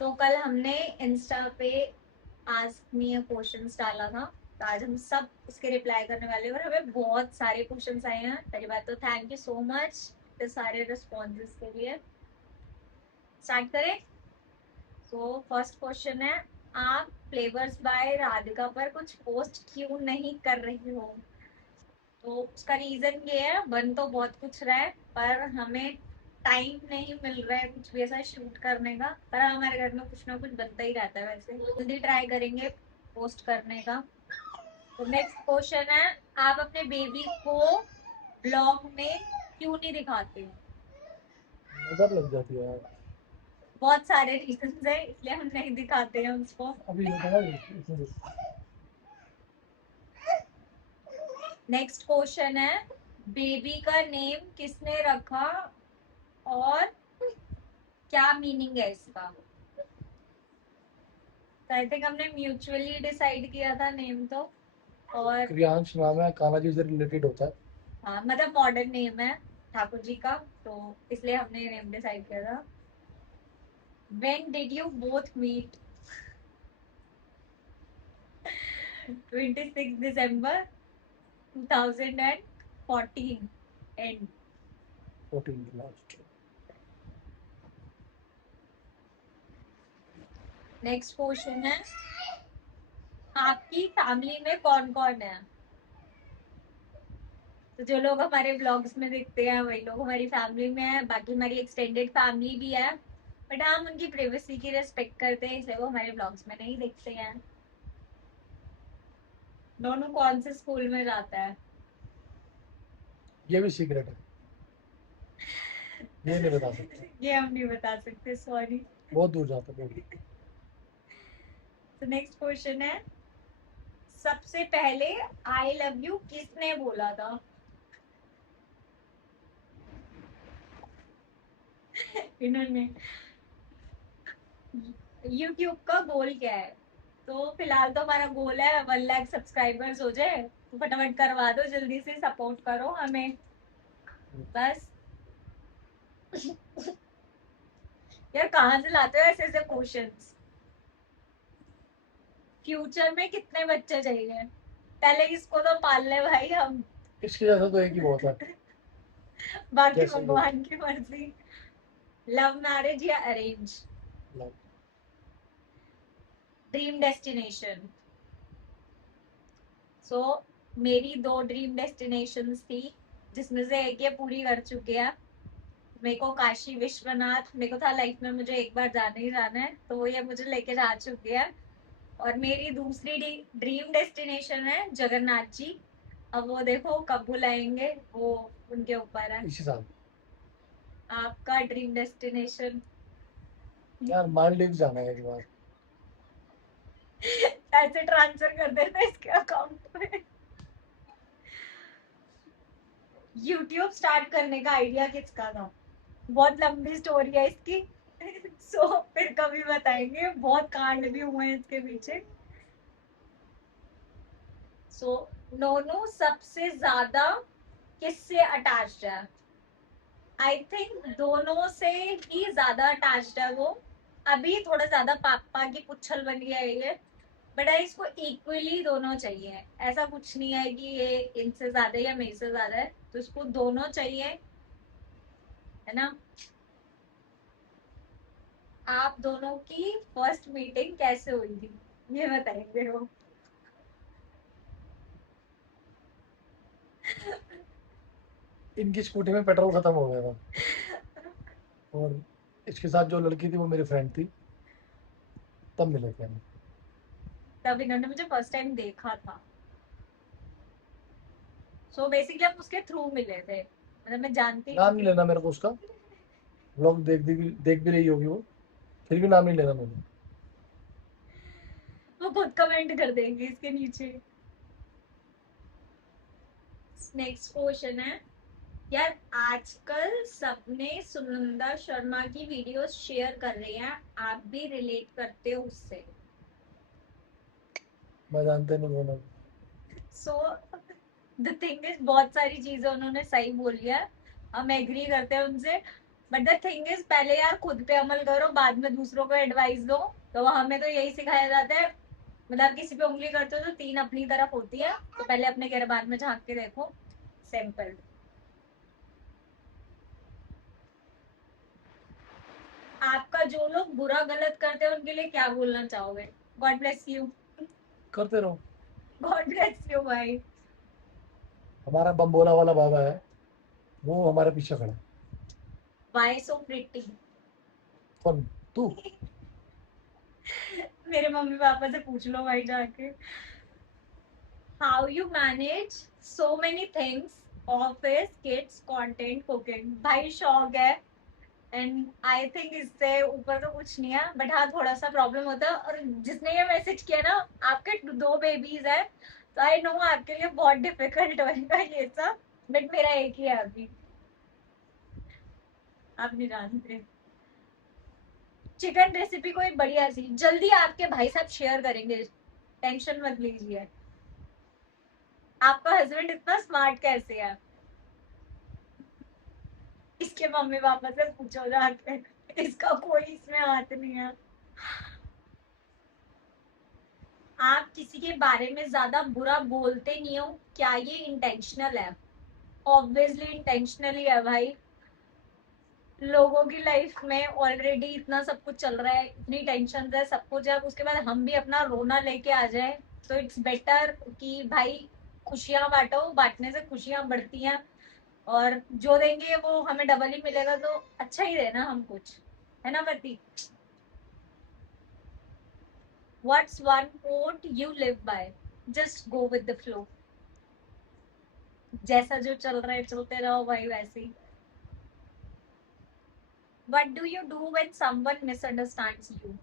तो कल हमने इंस्टा पे आस्क मी अ क्वेश्चंस डाला था, तो आज हम सब उसके रिप्लाई करने वाले हैं और हमें बहुत सारे क्वेश्चंस आए हैं। पहली बात तो थैंक यू सो मच इतने सारे रिस्पॉन्सेज के लिए। स्टार्ट करें। तो फर्स्ट क्वेश्चन है, आप फ्लेवर्स बाय राधिका पर कुछ पोस्ट क्यों नहीं कर रही हो? तो उसका रीजन ये है, बन तो बहुत कुछ रहा है पर हमें टाइम नहीं मिल रहा है कुछ भी ऐसा शूट करने का। पर हमारे घर में कुछ ना कुछ बनता ही रहता है, वैसे जल्दी ट्राई करेंगे पोस्ट करने का। तो नेक्स्ट क्वेश्चन है, आप अपने बेबी को ब्लॉग में क्यों नहीं दिखाते? नजर लग जाती है यार। बहुत सारे रीजन है इसलिए हम नहीं दिखाते हैं उसको। अभी ये पता है इसमें नेक्स्ट क्वेश्चन है, बेबी का नेम किसने रखा और क्या मीनिंग है इसका? तो आई थिंक हमने म्यूचुअली डिसाइड किया था नेम तो। और क्रियांश नाम है, कान्हा जी से रिलेटेड होता है। हाँ, मतलब मॉडर्न नेम है ठाकुर जी का, तो इसलिए हमने नेम डिसाइड किया था। When did you both meet? 26 December 2014 end. 14 last. Next question है, आपकी फैमिली में कौन कौन है? तो जो लोग हमारे ब्लॉग्स में दिखते हैं वही लोग हमारी फैमिली में है, बाकी हमारी एक्सटेंडेड फैमिली भी है। बट हम उनकी प्राइवेसी की रिस्पेक्ट करते हैं इसलिए वो हमारे ब्लॉग्स में नहीं दिखते हैं। दोनों कौन से स्कूल में जाता है? ये भी सीक्रेट है, ये नहीं बता सकते। ये हम नहीं बता सकते, सॉरी। बहुत दूर जाता है बहुत। तो नेक्स्ट क्वेश्चन है, सबसे पहले आई लव यू किसने बोला था? इन्होंने। यूट्यूब का गोल क्या है? तो फिलहाल तो हमारा गोल है 1 लाख सब्सक्राइबर्स हो जाए, तो फटाफट करवा दो, जल्दी से सपोर्ट करो हमें बस। यार कहाँ से लाते हो ऐसे ऐसे क्वेश्चंस? फ्यूचर में कितने बच्चे चाहिए? पहले इसको तो पाल ले भाई हम। इसके जैसा तो एक ही बहुत है। बाकी जैसे ये भगवान की मर्जी। लव मैरिज या arrange? Love. Dream destination? So मेरी दो ड्रीम डेस्टिनेशंस थी, जिसमें से एक ये पूरी कर चुके हैं। मेरे को काशी विश्वनाथ, मेरे को था लाइफ में मुझे एक बार जाना ही जाना है, तो वो ये मुझे लेके जा चुके हैं। और मेरी दूसरी ड्रीम डेस्टिनेशन है जगन्नाथ जी। अब वो देखो कब बुलाएंगे, वो उनके ऊपर है। इसी साल। आपका ड्रीम डेस्टिनेशन? यार मालदीव जाना है एक बार। पैसे ट्रांसफर कर देना इसके अकाउंट में। यूट्यूब स्टार्ट करने का आइडिया किसका था? बहुत लंबी स्टोरी है इसकी। सो फिर कभी बताएंगे, बहुत कांड भी हुए हैं इसके पीछे। सो नोनू सबसे ज्यादा किससे अटैच्ड है? आई थिंक दोनों से ही ज्यादा अटैच्ड है वो। अभी थोड़ा ज्यादा पापा की पुच्छल बन गया है ये। बट इसको इक्वली दोनों चाहिए, ऐसा कुछ नहीं है कि ये इनसे ज्यादा है या मेरे से ज्यादा है, तो इसको दोनों चाहिए, है ना? आप दोनों की फर्स्ट मीटिंग कैसे हुई थी, ये बताएंगे वो। इनकी स्कूटी में पेट्रोल खत्म हो गया था, और इसके साथ जो लड़की थी वो मेरी फ्रेंड थी, तब मिले थे हम। तब इन्होंने मुझे फर्स्ट टाइम देखा था। सो बेसिकली हम उसके थ्रू मिले थे, मतलब मैं जानती नहीं नाम नहीं थी। लेना मेरे को उसका। ब्लॉग देख भी रही होगी वो, फिर भी नाम नहीं लेना मुझे। वो खुद कमेंट कर देंगे इसके नीचे। नेक्स्ट क्वेश्चन है, यार आजकल सबने सुनंदा शर्मा की वीडियोस शेयर कर रहे हैं, आप भी रिलेट करते हो उससे? मैं जानते नहीं दोनों। सो द थिंग इज बहुत सारी चीजें उन्होंने सही बोली है, हम एग्री करते हैं उनसे। बट द थिंग इज पहले यार खुद पे अमल करो, बाद में दूसरों को एडवाइस दो। तो हमें तो यही सिखाया जाता है, मतलब किसी पे उंगली करते हो तो तीन अपनी तरफ होती है, तो पहले अपने गिरबान में झांक के देखो। सिंपल। आपका जो लोग बुरा गलत करते हैं उनके लिए क्या बोलना चाहोगे? God bless you. करते रहो। गॉड ब्लेस यू भाई। हमारा बम्बोला वाला बाबा है, वो हमारे पीछे खड़ा है। Why so pretty. कौन? तू? मेरे मम्मी पापा से पूछ लो भाई जाके। How you manage so many things, office, kids, content, cooking? भाई शौक है, एंड आई थिंक इससे ऊपर तो कुछ नहीं है, बट हाँ थोड़ा सा प्रॉब्लम होता है। और जिसने ये मैसेज किया ना, आपके दो बेबीज है, तो आई नो आपके लिए बहुत डिफिकल्ट होगा ये सब, बट मेरा एक ही है अभी, आप नहीं जानते। चिकन रेसिपी कोई बढ़िया सी जल्दी आपके भाई साहब शेयर करेंगे, टेंशन मत लीजिए। आपका हस्बैंड इतना स्मार्ट कैसे है? इसके मम्मी पापा से पूछो जाके, इसका कोई इसमें हाथ नहीं है। आप किसी के बारे में ज्यादा बुरा बोलते नहीं हो, क्या ये इंटेंशनल है? ऑब्वियसली इंटेंशनली है भाई। लोगों की लाइफ में ऑलरेडी इतना सब कुछ चल रहा है, इतनी टेंशन है, सब कुछ है, उसके बाद हम भी अपना रोना लेके आ जाए, तो इट्स बेटर कि भाई खुशियां बांटो, बांटने से खुशियां बढ़ती हैं। और जो देंगे वो हमें डबल ही मिलेगा, तो अच्छा ही देना हम कुछ, है ना Prateek? What's one quote you live by? Just go with the flow, जैसा जो चल रहा है चलते रहो भाई वैसे ही। What do you do when someone misunderstands you?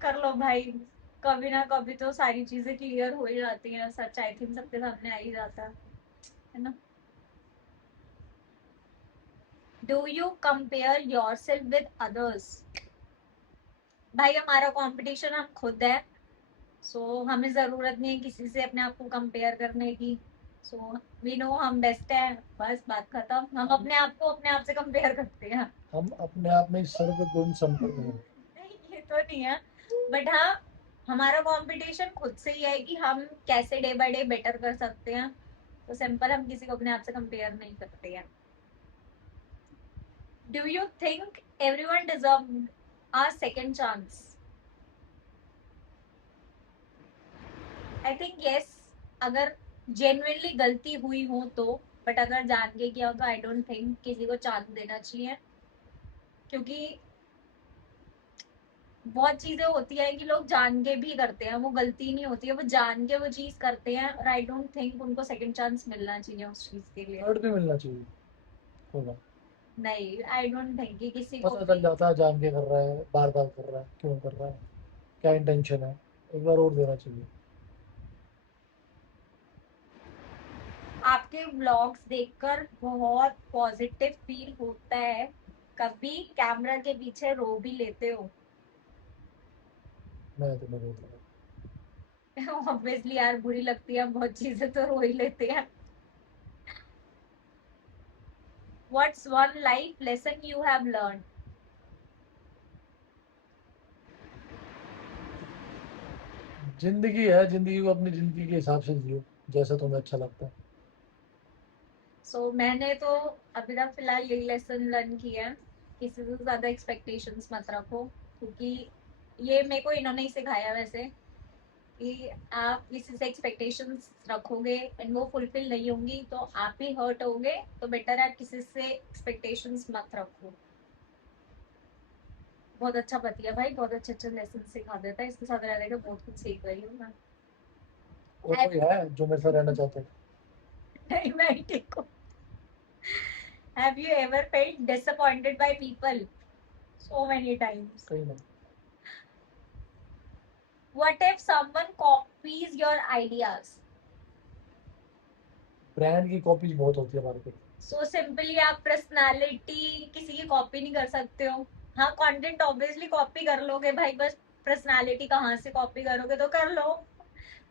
कर लो भाई, कभी ना कभी तो सारी चीजें क्लियर हो ही जाती हैं, सच आई थिंक सबके सामने आ ही जाता है ना? Do you compare yourself with others? भाई हमारा कंपटीशन हम खुद है, सो हमें जरूरत नहीं है किसी से अपने आप को कंपेयर करने की। सो वी नो हम बेस्ट है, बस बात खत्म। हम अपने आप को अपने आप से कंपेयर करते हैं। हम अपने आप में सर्व गुण संपन्न हैं। नहीं ये तो नहीं है, बट हाँ हमारा कंपटीशन खुद से ही है कि हम कैसे डे बाय डे बेटर कर सकते हैं। तो सिंपल, हम किसी को अपने आप से कंपेयर नहीं करते हैं। Do you think everyone deserve a second chance? I think yes, अगर जेन्युइनली गलती हुई हो तो। बट अगर जान के किया हो तो आई डोंट थिंक किसी को चांस देना चाहिए, क्योंकि बहुत चीजें होती है कि लोग जान के भी करते हैं, वो गलती नहीं होती है, वो जान के वो चीज करते हैं, और आई डोंट थिंक उनको सेकंड चांस मिलना चाहिए उस चीज के लिए। थर्ड भी मिलना चाहिए होगा। नहीं आई डोंट थिंक कि किसी को पता चल भी। जाता है जान के कर रहा है, बार बार कर रहा है, क्यों कर रहा है, क्या इंटेंशन है, एक बार और देना चाहिए। आपके व्लॉग्स देखकर बहुत पॉजिटिव फील होता है, कभी कैमरा के पीछे रो भी लेते हो? मैं तुम्हें बोल रहा ऑब्वियसली यार बुरी लगती है, बहुत चीजें तो रो ही लेते हैं। What's one life lesson you have learn? हूँ, जिंदगी है, जिंदगी को अपनी जिंदगी के हिसाब से जियो, जैसा तुम्हें अच्छा लगता है। सो मैंने तो अभी तक फिलहाल यही लेसन लर्न किया है, किसी से ज्यादा एक्सपेक्टेशंस मत रखो, क्योंकि ये मेरे को इन्होंने ही सिखाया वैसे, कि आप किसी से एक्सपेक्टेशंस रखोगे एंड वो फुलफिल नहीं होंगी तो आप ही हर्ट होगे, तो बेटर है आप किसी से एक्सपेक्टेशंस मत रखो। बहुत अच्छा पति है भाई, बहुत अच्छे अच्छे लेसन सिखा देता है, इसके साथ रह रह के बहुत कुछ सीख गई हूँ मैं। और कोई है जो मेरे साथ रहना चाहते हैं? नहीं मैं ही ठीक हूँ। Have you ever felt disappointed by people? So many times. कहीं नहीं। What if someone copies your ideas? Brand की कॉपीज बहुत होती है मार्केट में। सो सिंपली आप पर्सनालिटी किसी की कॉपी नहीं कर सकते हो। हाँ कंटेंट ऑब्वियसली कॉपी कर लोगे भाई, बस पर्सनालिटी कहाँ से कॉपी करोगे, तो कर लो।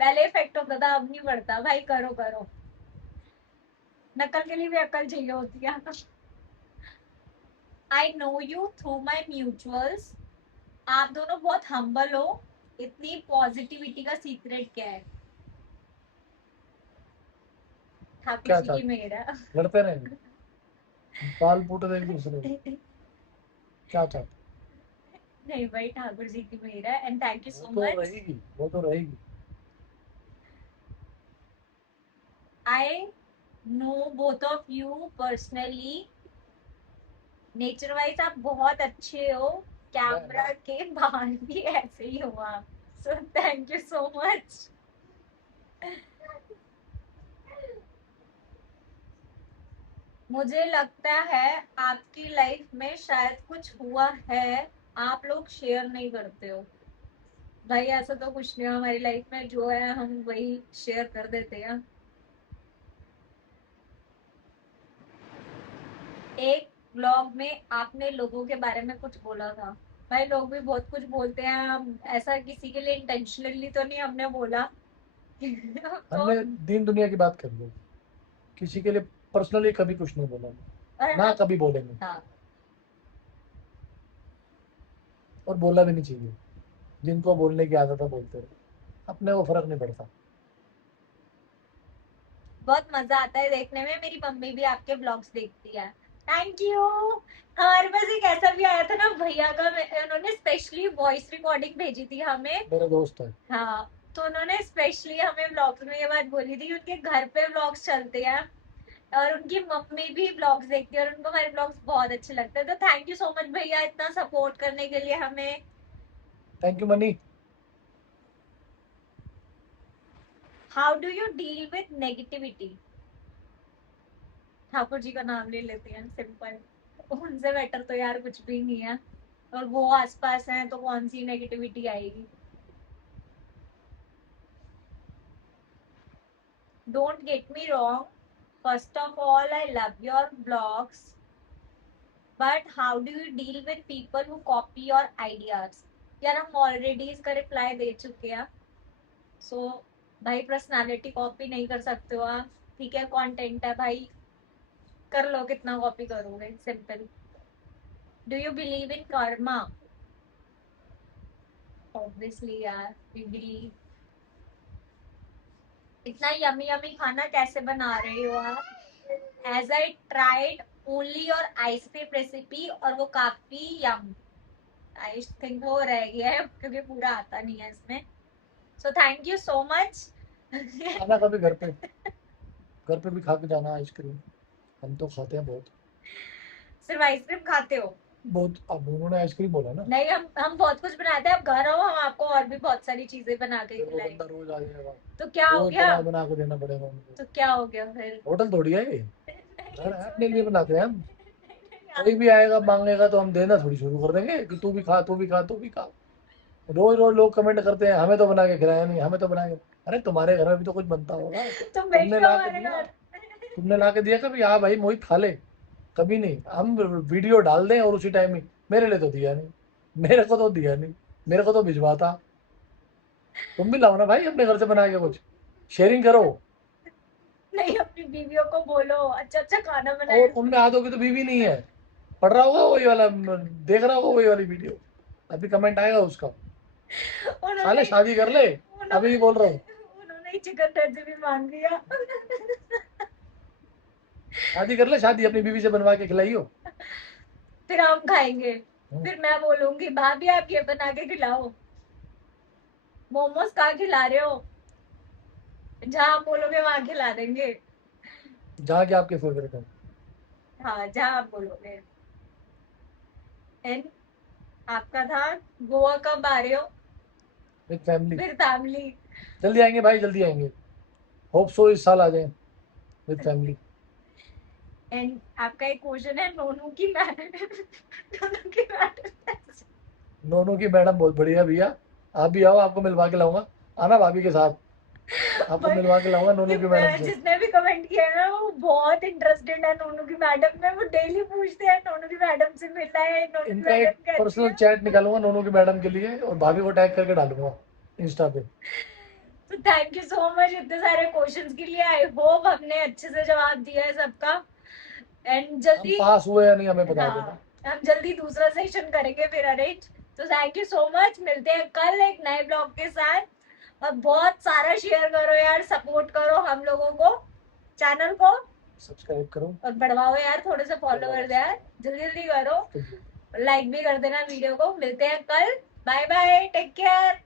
पहले इफेक्ट होता था, अब नहीं पड़ता भाई। करो करो, नकल के लिए भी अकल चाहिए होती है। I know you through my mutuals. आप दोनों बहुत हम्बल हो। इतनी पॉजिटिविटी का सीक्रेट क्या है? ठाकुर क्या जी की चाहते? मेहर है। लड़ते रहेंगे, पाल पूटे एक दूसरे को, क्या चाहते? नहीं भाई, ठाकुर जी की मेहर है, एंड थैंक यू वो सो तो मच। रहेगी, वो तो रहेगी। I know both of you personally. Nature wise आप बहुत अच्छे हो, मैं कैमरा के बाहर भी ऐसे ही हो आप। So thank you so much. मुझे लगता है आपकी लाइफ में शायद कुछ हुआ है, आप लोग शेयर नहीं करते हो। भाई ऐसा तो कुछ नहीं, हमारी लाइफ में जो है हम वही शेयर कर देते हैं। एक ब्लॉग में आपने लोगों के बारे में कुछ बोला था। भाई लोग भी बहुत कुछ बोलते हैं, हम ऐसा किसी के लिए इंटेंशनली तो नहीं हमने बोला। तो हमने दीन दुनिया की बात कर ली, किसी के लिए पर्सनली कभी कुछ नहीं बोला, और ना हम, कभी बोलेंगे, हाँ, और बोलना भी नहीं चाहिए। जिनको बोलने की आदत है बोलते रहे, अपने को फर्क नहीं पड़ता। बहुत मजा आता है देखने में। मेरी मम्मी भी आपके ब्लॉग्स देखती है। Thank you. हमारे पास एक ऐसा भी आया था ना भैया का, उन्होंने स्पेशली वॉइस रिकॉर्डिंग भेजी थी हमें। मेरा दोस्त है। हाँ, तो उन्होंने स्पेशली हमें ब्लॉग्स में ये बात बोली थी कि उनके घर पे ब्लॉग्स चलते हैं और उनकी मम्मी भी ब्लॉग्स देखती है और उनको हमारे ब्लॉग्स बहुत अच्छे लगते हैं। तो थैंक यू सो मच भैया, इतना सपोर्ट करने के लिए हमें। Thank you Mani. How do you deal with negativity? Thakur ji का नाम ले लेते हैं, सिंपल। उनसे बेटर तो यार कुछ भी नहीं है, और वो आसपास हैं तो कौन सी नेगेटिविटी आएगी। Don't get me wrong, first of all I love your blogs, but how do you deal with people who copy your ideas? यार हम ऑलरेडी इसका रिप्लाई दे चुके हैं। सो भाई, पर्सनालिटी कॉपी नहीं कर सकते हो आप, ठीक है? कंटेंट है भाई, कर लो, कितना कॉपी करोगे, simple. Do you believe in karma? Obviously यार, वी बिलीव। इतना यमी यमी खाना कैसे बना रहे हो आप? As I tried only your ice cream recipe और वो काफी यम। आई थिंक वो रह गया है क्योंकि पूरा आता नहीं है इसमें। So thank you so much. आना कभी घर पे, घर पे भी खा के जाना आइसक्रीम। हम तो खाते हैं बहुत। सिर्फ आइसक्रीम खाते हो? बहुत, अब उन्होंने आइसक्रीम बोला ना। नहीं, हम बहुत कुछ बनाते हैं, अब घर आओ हम आपको और भी बहुत सारी चीजें बना के फिर वो बंदा खिलाएंगे। रोज आ जाएगा, तो क्या हो रोज गया? बना बना के देना पड़ेगा उनको। तो क्या हो गया फिर? होटल थोड़ी है ये, नहीं, घर है, अपने लिए सुनिए। बनाते हैं हम। नहीं, कोई भी आएगा मांगेगा तो हम देना थोड़ी शुरू कर देंगे कि तू भी खा, तू भी खा, तू भी खा। रोज रोज लोग कमेंट करते हैं हमें तो बना के खिलाया नहीं, हमें तो बना के। अरे तुम्हारे घर में भी तो कुछ बनता होगा, तुम तुमने भेजो ला के हमारे दिया? घर। तुमने ला के दिया कभी? हाँ भाई मोहित खा ले। कभी नहीं। हम वीडियो डाल दें और उसी टाइम ही, मेरे लिए तो दिया नहीं, मेरे को तो दिया नहीं, मेरे को तो भिजवाता। तुम भी लाओ ना भाई अपने घर से बना के कुछ, शेयरिंग करो। नहीं, अपनी बीवियों को बोलो अच्छा अच्छा खाना और बनाए। उनमें आदों की तो बीवी नहीं है, पढ़ रहा होगा वही वाला, देख रहा होगा वही वाली वीडियो, अभी कमेंट आएगा उसका। खा ले, उन्होंने शादी कर ले, अभी भी बोल रहा हूँ। उन्होंने ही चिकन रेसिपी मांग लिया। शादी कर ले, शादी अपनी बीवी से बनवा के खिलाइयो। फिर हम खाएंगे। हम्म, फिर मैं बोलूंगी भाभी आप ये बना के खिलाओ। मोमोज कहाँ खिला रहे हो? जहाँ आप बोलोगे वहां खिला देंगे। जहाँ के आपके फेवरेट है। हाँ, जहाँ आप बोलोगे। एंड आपका था गोवा कब आ रहे हो? With family. फिर फैमिली। जल्दी आएंगे भाई, जल्दी आएंगे। होप सो इस साल आ जाए विद फैमिली। एंड आपका एक क्वेश्चन है, नोनू की मैडम। नोनू की मैडम। नोनू की मैडम बहुत बढ़िया है भैया, आप भी आओ, आपको मिलवा के लाऊंगा। आना भाभी के साथ, आपको भाई, मिलवा के लाऊंगा नोनू की मैडम से। जिसने भी कमेंट किया है ना वो बहुत इंटरेस्टेड है नोनू की मैडम में। वो डेली पूछते हैं नोनू की मैडम से मिलना है, नोनू की इनका एक मैडम कैसी पर्सनल है। चैट निकालूंगा नोनू की मैडम के लिए और भाभी को टैग करके डालूंगा इंस्टा पे। तो थैंक यू सो मच इतने सारे क्वेश्चंस के लिए। आई होप हमने अच्छे से जवाब दिया है सबका। एंड हम जल्दी, पास हुए या नहीं हमें बता देना। हाँ, हम जल्दी दूसरा सेशन करेंगे फिर अरेंज। तो थैंक यू सो मच, मिलते हैं कल एक नए ब्लॉग के साथ। और बहुत सारा शेयर करो यार, सपोर्ट करो हम लोगों को, चैनल को, सब्सक्राइब करो और बढ़वाओ यार थोड़े से बढ़ाओ। फॉलोअर्स यार, जल्दी जल्दी करो। बिल्कुल। लाइक भी कर देना वीडियो को। मिलते हैं कल। Bye bye, take care.